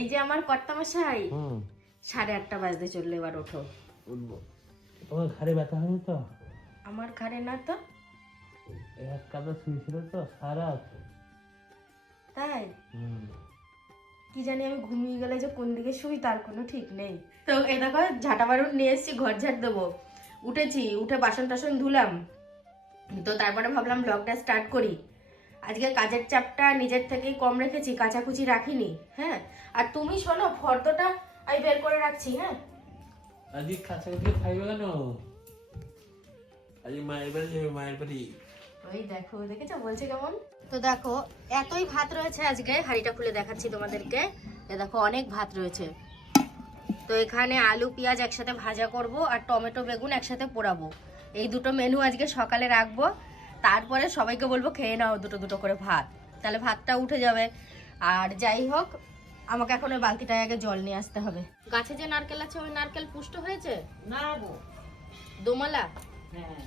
এই যে আমার কর্তামশাই 8:30 বাজতে চললো, এবার ওঠো। উঠবো। তোমার ঘাড়ে ব্যথা হয়নি তো? আমার ঘাড়ে না তো। এক কাপড় শুয়েছিল তো সারা। তাই কি জানি, আমি ঘুমিয়ে গেলে যে কোন দিকে শুই তার কোনো ঠিক নেই। তো এই দেখো ঝাঁটা বারুদ নিয়ে এসেছি, ঘর ঝাড় দেবো। উঠেছি, উঠে বাসন টাসন ধুলাম, তো তারপরে ভাবলাম ব্লগটা স্টার্ট করি। আজকে কাজের চাপটা নিজের থেকেই কম রেখেছি, কাচাকুচি রাখিনি। হ্যাঁ, আর তুমি শোনো, ফর্দটা আমি বের করে রাখছি। হ্যাঁ, আজকে কাছাকাছি খাইবে কেন? আজকে মায়ের বাড়ি যাবে, মায়ের বাড়ি। ওই দেখো, দেখেছো বলছে কেমন। তো দেখো এতই ভাত রয়েছে, আজকে হাঁড়িটা খুলে দেখাচ্ছি তোমাদেরকে। এ দেখো অনেক ভাত রয়েছে। তো এখানে আলু পেঁয়াজ একসাথে ভাজা করব, আর টমেটো বেগুন একসাথে পোড়াবো। এই দুটো মেনু আজকে সকালে রাখবো। তারপরে সবাইকে বলবো খেয়ে নাও দুটো দুটো করে ভাত, তাহলে ভাতটা উঠে যাবে। আর যাই হোক, আমাকে এখন ওই বালতিটায় আগে জল নিয়ে আসতে হবে। গাছে যে নারকেল আছে, ওই নারকেল পুষ্ট হয়েছে না গো? দোমালা? হ্যাঁ।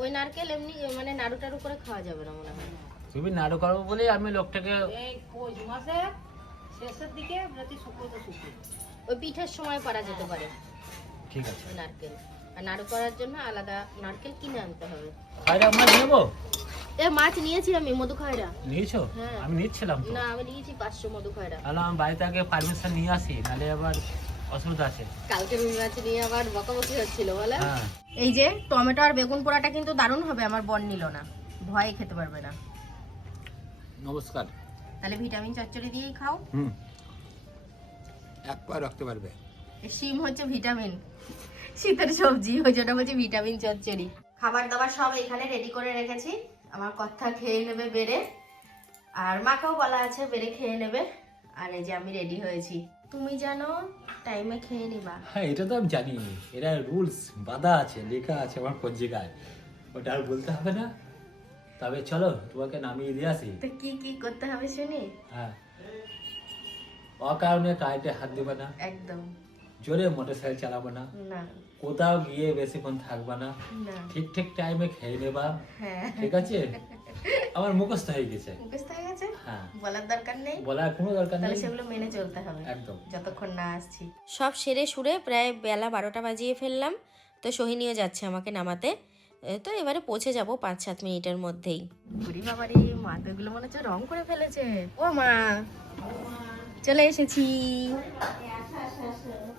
ওই নারকেল এমনি মানে নাড়ু টাড়ু করে খাওয়া যাবে না মনে হয়। তুমি নাড়ু করবো বলে আমি লোকটাকে এই পৌষ মাসে শেষের দিকে প্রতি শুক্রবার শুক্র ওই পিঠের সময় পারা যেতে পারে। ঠিক আছে। ওই নারকেল আর নাড়ু করার জন্য আলাদা নারকেল কিনে আনতে হবে। খায়রা মাছ নেবো? এ মাছ নিয়েছি আমি, মধু খায়রা। নিয়েছো? হ্যাঁ। আমি নিচ্ছিলাম তো। না, আমি নিয়েছি 500 মধু খায়রা। তাহলে আমার বাড়িতে আগে পারমিশন নিয়ে আসি, নাহলে আবার অসুবিধা আছে। কালকে রুই মাছ নিয়ে আবার বকাবকি হচ্ছিল বলে। হ্যাঁ। এই যে টমেটো আর বেগুন পোড়াটা কিন্তু দারুণ হবে, আমার বর নিল না, ভয়ে খেতে পারবে না। নমস্কার। তাহলে ভিটামিন চচ্চড়ি দিয়েই খাও। একবার রাখতে পারবে। শিম হচ্ছে ভিটামিন, শীতের সবজি, ওই জন্য বলছি ভিটামিন চচ্চড়ি। খাবার দাবার সব এখানে রেডি করে রেখেছি। আমার কথা খেয়ে নেবে বেড়ে, আর মাকেও বলা আছে বেড়ে খেয়ে নেবে। আর এই যে আমি রেডি হয়েছি, তুমি জানো টাইমে খেয়ে নিবা। হ্যাঁ, এটা তো আমি জানি, এটা রুলস বাঁধা আছে, লেখা আছে আমার পত্রিকায়, ওটা আর বলতে হবে না। তবে চলো তোমাকে নামিয়ে দিয়ে আসি। তো কি কি করতে হবে শুনি। হ্যাঁ, অকারণে কারেন্টে হাত দিবে না, একদম জোরে মোটরসাইকেল চালাবো না, না। কোথাও গিয়ে বেশিক্ষণ থাকবা না, না। ঠিক ঠিক টাইমে খেয়ে নেবা। হ্যাঁ, ঠিক আছে? আমার মুখস্থ হয়ে গেছে। মুখস্থ হয়ে গেছে, হ্যাঁ, বলার দরকার নেই। বলার কোনো দরকার তাহলে নেই। সেগুলো মেনে চলতে হবে একদম। যতক্ষণ না আসছি। সব সেরে সুরে প্রায় বেলা 12টা বাজিয়ে ফেললাম। তো সোহিনীও যাচ্ছে আমাকে নামাতে। তো এবারে পৌঁছে যাব 5-7 মিনিটের মধ্যেই। বুড়ি বাবারে, মা তো এগুলো মনে হচ্ছে রং করে ফেলেছে। ও মা, চলে এসেছি।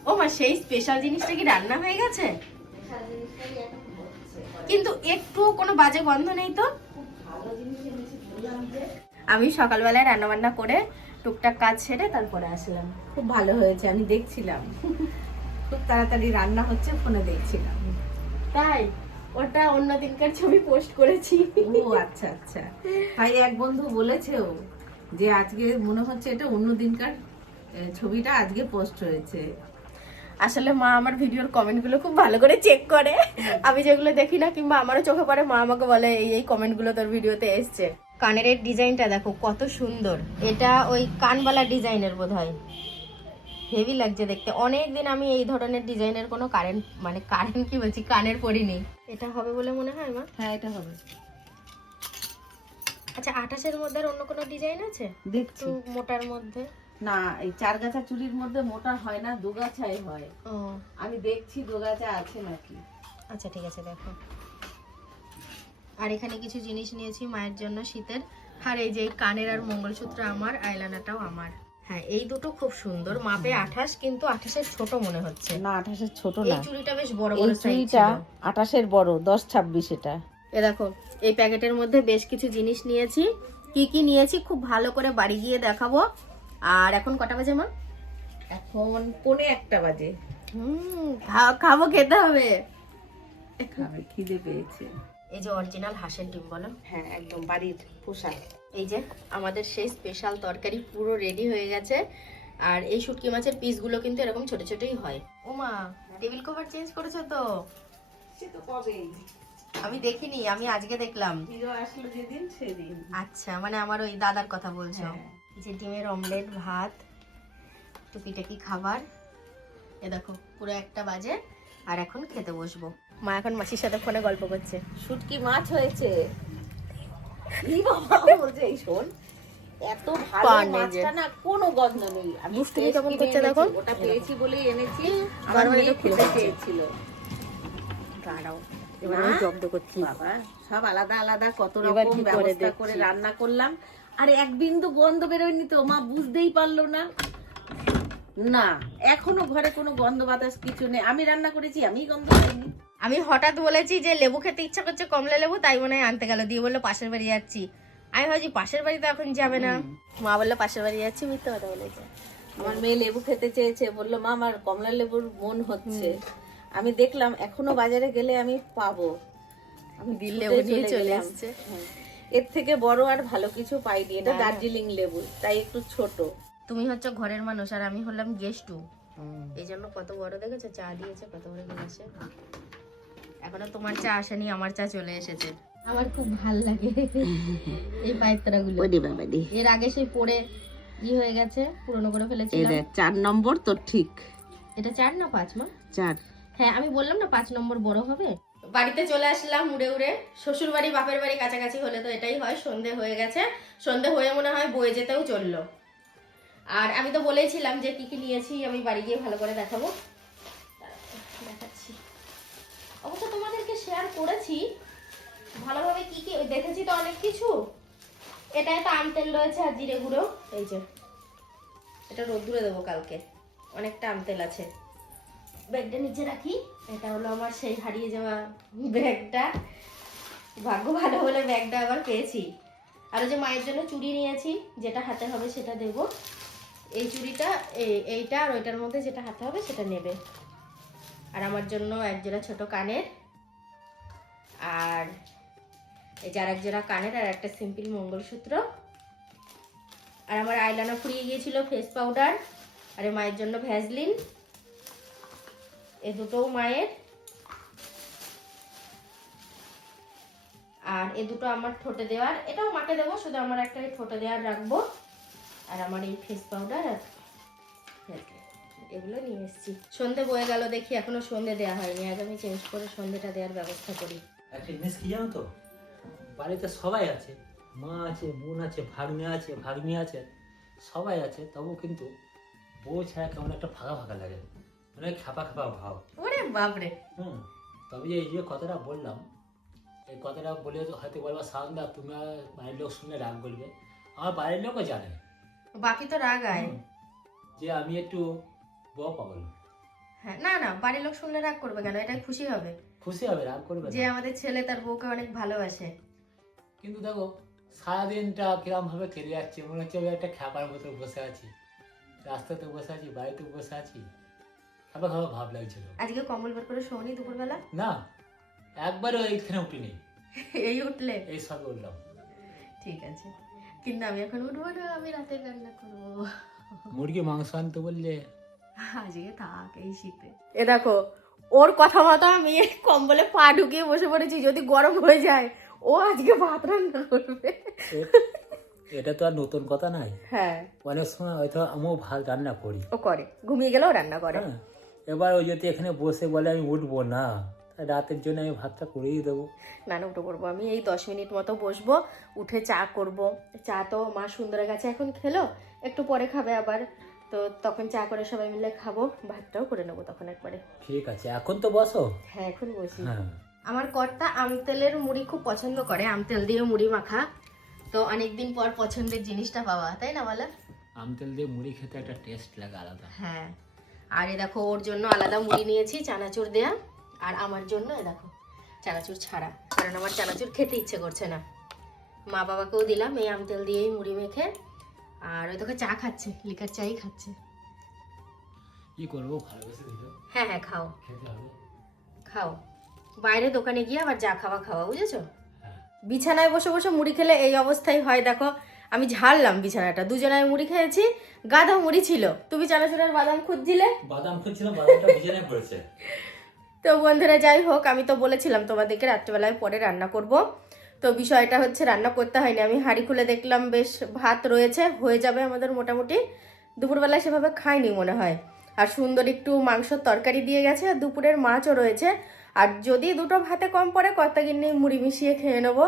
ও মা, সেই স্পেশাল জিনিসটা কি রান্না হয়ে গেছে? কিন্তু একটু কোনো বাজে গন্ধ নেই তো? আমি সকালবেলায় রান্না বান্না করে টুকটাক কাজ সেরে তারপরে আসলাম। খুব ভালো হয়েছে, আমি দেখছিলাম খুব তাড়াতাড়ি রান্না হচ্ছে, ফোনে দেখছিলাম। তাই ওটা অন্য দিনকার ছবি পোস্ট করেছি। ও আচ্ছা আচ্ছা, তাই এক বন্ধু বলেছেও যে আজকে মনে হচ্ছে এটা অন্য দিনকার ছবিটা আজকে পোস্ট হয়েছে। আসলে মা আমার ভিডিওর কমেন্টগুলো খুব ভালো করে চেক করে। আমি যেগুলো দেখি না কিংবা আমারও চোখে পড়ে, মা আমাকে বলে এই এই কমেন্টগুলো তোর ভিডিওতে এসছে। কানের এর ডিজাইনটা দেখো কত সুন্দর, এটা ওই কানবালা ডিজাইনের বোধহয়। হেভি লাগছে দেখতে। অনেকদিন আমি এই ধরনের ডিজাইনের কোনো কারেন্ট কি বলছি, কানের পরিনি। এটা হবে বলে মনে হয় মা। হ্যাঁ, এটা হবে। আচ্ছা, 28-এর মধ্যে আর অন্য কোনো ডিজাইন আছে দেখছি। একটু মোটার মধ্যে? না, এই 4 গাছা চুড়ির মধ্যে মোটা হয় না, 2 গাছাই হয়। ও আমি দেখছি 2 গাছা আছে নাকি। আচ্ছা, ঠিক আছে, দেখো। আর এখানে কিছু জিনিস নিয়েছি মায়ের জন্য শীতের। আর এই যে কানের আর মঙ্গলসূত্র আমার, আইলানাটাও আমার। হ্যাঁ, এই দুটো খুব সুন্দর। মাপে 28, কিন্তু 28-এর ছোট মনে হচ্ছে। না, 28-এর ছোট এই না, চুড়িটা বেশ বড় এই বড় সাইজ চুড়িটা ছিল। 28-এর বড়, 10-26 এটা। এ দেখো, এই প্যাকেটের মধ্যে বেশ কিছু জিনিস নিয়েছি। কি কি নিয়েছি খুব ভালো করে বাড়ি গিয়ে দেখাবো। আর এখন কটা বাজে মা? এখন 1:45 বাজে। খাবো, খেতে হবে। খাবে, খিদে পেয়েছে। এই যে অরিজিনাল হাঁসের ডিম বলো। হ্যাঁ, একদম বাড়ির পোষা। এই যে আমাদের সেই স্পেশাল তরকারি পুরো রেডি হয়ে গেছে। আর এই শুটকি মাছের পিসগুলো কিন্তু এরকম ছোট ছোটই হয়। ও মা, টেবিল কভার চেঞ্জ করেছো তো? সে তো কবেই, আমি দেখিনি, আমি আজকে দেখলাম। হিরো আসলো যেদিন সেদিন। আচ্ছা, মানে আমার ওই দাদার কথা বলছো। হ্যাঁ। যে ডিমের অমলেট, ভাত, টুকিটাকি খাবার। এ দেখো পুরো 1টা বাজে, আর এখন খেতে বসবো। মা এখন মাসির সাথে ফোনে গল্প করছে। শুটকি মাছ হয়েছে। এই বাবা বলছে, এই শোন, এত ভালো পান এই যে। মাছটা না, কোনো গন্ধ নেই। আমি দুষ্টুমি fresh কেমন কিনে করছে এনেছি, দেখো। ওটা পেয়েছি বলেই এনেছি। আমার বারবার মেয়ে এটা খুলে খেতে ফেলছে। চেয়েছিল। দাঁড়াও, এবার না? আমি জব্দ করছি। বাবা, সব আলাদা আলাদা কত এবার রকম কি করে ব্যবস্থা করে দেখছি। রান্না করলাম, আর এক বিন্দু গন্ধ বেরোয়নি তো। মা বুঝতেই পারলো না। না, এখনো ঘরে কোনো গন্ধ বাতাস কিছু নেই। আমি রান্না করেছি, আমি গন্ধ পাইনি। আমি হঠাৎ বলেছি যে লেবু খেতে ইচ্ছা করছে, কমলা লেবু, তাই মনে হয় আনতে গেল, দিয়ে বললো পাশের বাড়ি যাচ্ছি। আমি ভাবছি পাশের বাড়ি তো এখন যাবে না, মা বললো পাশের বাড়ি যাচ্ছি, মিথ্যে কথা বলেছে। আমার মেয়ে লেবু খেতে চেয়েছে, বললো মা আমার কমলা লেবুর মন হচ্ছে। আমি দেখলাম এখনো বাজারে গেলে আমি পাবো। আমি দিল ছুটে লেবু নিয়ে চলে গেলাম। এসছে। হ্যাঁ। এর থেকে বড় আর ভালো কিছু পাইনি। এটা না, না। দার্জিলিং লেবু, তাই একটু ছোট। তুমি হচ্ছে ঘরের মানুষ আর আমি হলাম গেস্টু, এই জন্য কত বড় দেখেছো, চা দিয়েছে কত বড় গ্লাসে। এখনো তোমার চা আসেনি, আমার চা চলে এসেছে। আমার খুব ভাল লাগে এই পাইতরা গুলো। এর আগে সেই পড়ে হয়ে গেছে, পুরনো করে ফেলেছিলাম। 4 নম্বর তো ঠিক। এটা 4 না 5 মা? 4। হ্যাঁ, আমি বললাম না 5 নম্বর বড় হবে। বাড়িতে চলে আসলাম উড়ে উড়ে। শ্বশুর বাড়ি বাপের বাড়ি কাছাকাছি হলে তো এটাই হয়, সন্ধে হয়ে গেছে। সন্ধে হয়ে মনে হয় বয়ে যেতেও চললো। আর আমি তো বলেছিলাম যে কি কি নিয়েছি আমি বাড়ি গিয়ে ভালো করে দেখাবো, দেখাচ্ছি। অবশ্য তোমাদেরকে শেয়ার করেছি ভালোভাবে কি কি দেখেছি তো অনেক কিছু। এটা একটা আম তেল রয়েছে আর জিরে গুঁড়ো, এই যে এটা রোদ্দুরে দেবো কালকে, অনেকটা আম তেল আছে। ব্যাগটা নিচে রাখি। এটা হলো আমার সেই হারিয়ে যাওয়া ব্যাগটা, ভাগ্য ভালো হলে ব্যাগটা আবার পেয়েছি। আর ওই যে মায়ের জন্য চুড়ি নিয়েছি, যেটা হাতে হবে সেটা দেব। এই চুড়িটা এইটা আর ওইটার মধ্যে যেটা হাতে হবে সেটা নেবে। আর আমার জন্য একজোড়া ছোট কানের, আর এই যে আর একজোড়া কানের আর একটা সিম্পল মঙ্গলসূত্র। আর আমার আইলাইনার ফুরিয়ে গিয়েছিল, ফেস পাউডার, আর মায়ের জন্য ভ্যাসলিন, এই দুটোও মায়ের। আর এই দুটো আমার ঠোঁটে দেওয়ার, এটাও মাকে দেবো, শুধু আমার একটা ঠোঁটে দেওয়ার রাখবো। আর আমার এই ফেস পাউডার আর এগুলো নিয়ে এসেছি। সন্ধে বয়ে গেল, দেখি এখনো সন্ধে দেওয়া হয়নি। আজ আমি চেঞ্জ করে সন্ধেটা দেওয়ার ব্যবস্থা করি। একটা জিনিস কি জানো তো, বাড়িতে সবাই আছে, মা আছে, বোন আছে, ভাগ্নি আছে, সবাই আছে, তবু কিন্তু বউ ছাড়া কেমন একটা ফাঁকা ফাঁকা লাগে, মানে খাপা খাপা ভাব। ওরে বাপরে। তবে যে এই যে কথাটা বললাম, এই কথাটা বলে হয়তো বলবা সাউন্ডা তুমি বাড়ির লোক শুনে রাগ করবে, আমার বাড়ির লোকও জানে বাকি তো রাগ আয়। যে আমি একটু বউ পাগল। হ্যাঁ, না না, বাড়ির লোক শুনলে রাগ করবে কেন, এটা খুশি হবে, খুশি হবে, রাগ করবে যে না। আমাদের ছেলে তার বউকে অনেক ভালোবাসে। কিন্তু দেখো সারাদিনটা কিরম ভাবে কেটে যাচ্ছে, মনে হচ্ছে আমি একটা খ্যাপার মতো বসে আছি, রাস্তাতে বসে আছি, বাড়িতে বসে আছি, খ্যাপা খাপা ভাব লাগছিল। আজকে কম্বল বের করে শোনি দুপুরবেলা? না, একবারও এইখানে উঠিনি, এই উঠলে এই সব উঠলাম। ঠিক আছে, কিন্তু আমি এখন উঠবো না, আমি রাতে রান্না করবো। মুরগি মাংস আনতে বললে আজকে থাক এই শীতে। এ দেখো, ওর কথা মতো আমি কম্বলে পা ঢুকিয়ে বসে পড়েছি, যদি গরম হয়ে যায় ও আজকে ভাত রান্না করবে। এটা তো আর নতুন কথা নাই, হ্যাঁ, অনেক সময় হয়তো আমিও ভাত রান্না করি। ও করে, ঘুমিয়ে গেলেও রান্না করে। হ্যাঁ, এবার ওই যদি এখানে বসে বলে আমি উঠবো না, তাই রাতের জন্য আমি ভাতটা করেই দেবো। না না, উঠে পড়বো আমি, এই 10 মিনিট মতো বসবো, উঠে চা করব। চা তো মা সুন্দরের কাছে এখন খেলো, একটু পরে খাবে আবার, তো তখন চা করে সবাই মিলে খাবো, ভাতটাও করে নেবো তখন একবারে। ঠিক আছে, এখন তো বসো। হ্যাঁ, এখন বসি। হ্যাঁ, আমার কর্তা আমতেলের মুড়ি খুব পছন্দ করে, আমতেল দিয়ে মুড়ি মাখা, তো অনেকদিন পর পছন্দের জিনিসটা পাওয়া, তাই না বলো? আমতেল দিয়ে মুড়ি খেতে একটা টেস্ট লাগে আলাদা। হ্যাঁ, আর এ দেখো ওর জন্য আলাদা মুড়ি নিয়েছি চানাচুর দেয়া, আর আমার জন্য এ দেখো চানাচুর ছাড়া, কারণ আমার চানাচুর খেতে ইচ্ছে করছে না। মা বাবাকেও দিলাম এই আমতেল দিয়েই মুড়ি মেখে। আর ওই তোকে চা খাচ্ছে, লিকার চাই খাচ্ছে। কি করবো, ভালোবেসে দিল, হ্যাঁ হ্যাঁ, খাও খেতে হবে। খাও, বাইরে দোকানে গিয়ে আবার যা খাওয়া খাওয়া, বুঝেছো? হ্যাঁ, বিছানায় বসে বসে মুড়ি খেলে এই অবস্থাই হয়। দেখো আমি ঝাড়লাম বিছানাটা, দুজনায় মুড়ি খেয়েছি, গাধা মুড়ি ছিল, তুমি চানাচুরের বাদাম খুঁজছিলে। বাদাম খুঁজছিলাম, বাদামটা বিছানায় পড়েছে। তো বন্ধুরা, যাই হোক, আমি তো বলেছিলাম তোমাদেরকে রাত্রেবেলায় পরে রান্না করব, তো বিষয়টা হচ্ছে রান্না করতে হয়নি। আমি হাঁড়ি খুলে দেখলাম বেশ ভাত রয়েছে, হয়ে যাবে আমাদের মোটামুটি। দুপুরবেলায় সেভাবে খাইনি মনে হয়, আর সুন্দর একটু মাংসর তরকারি দিয়ে গেছে, আর দুপুরের মাছও রয়েছে। আর যদি দুটো ভাতে কম পড়ে কর্তা গিন্নি মুড়ি মিশিয়ে খেয়ে নেবো,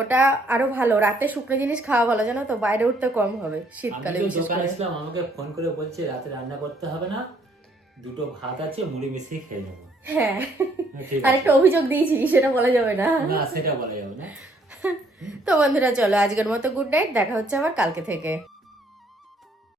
ওটা আরো ভালো। রাতে শুকনো জিনিস খাওয়া ভালো, জানো তো, বাইরে উঠতে কম হবে শীতকালে আমি তো বিশেষ দোকানে করে। ছিলাম, আমাকে ফোন করে বলছে রাতে রান্না করতে হবে না, দুটো ভাত আছে মুড়ি মিশিয়ে খেয়ে নেবো। হ্যাঁ, ঠিক আর আছে। একটা অভিযোগ দিয়েছি, সেটা বলা যাবে না। না সেটা বলা যাবে না। তো বন্ধুরা চলো আজকের মতো গুড নাইট, দেখা হচ্ছে আবার কালকে থেকে।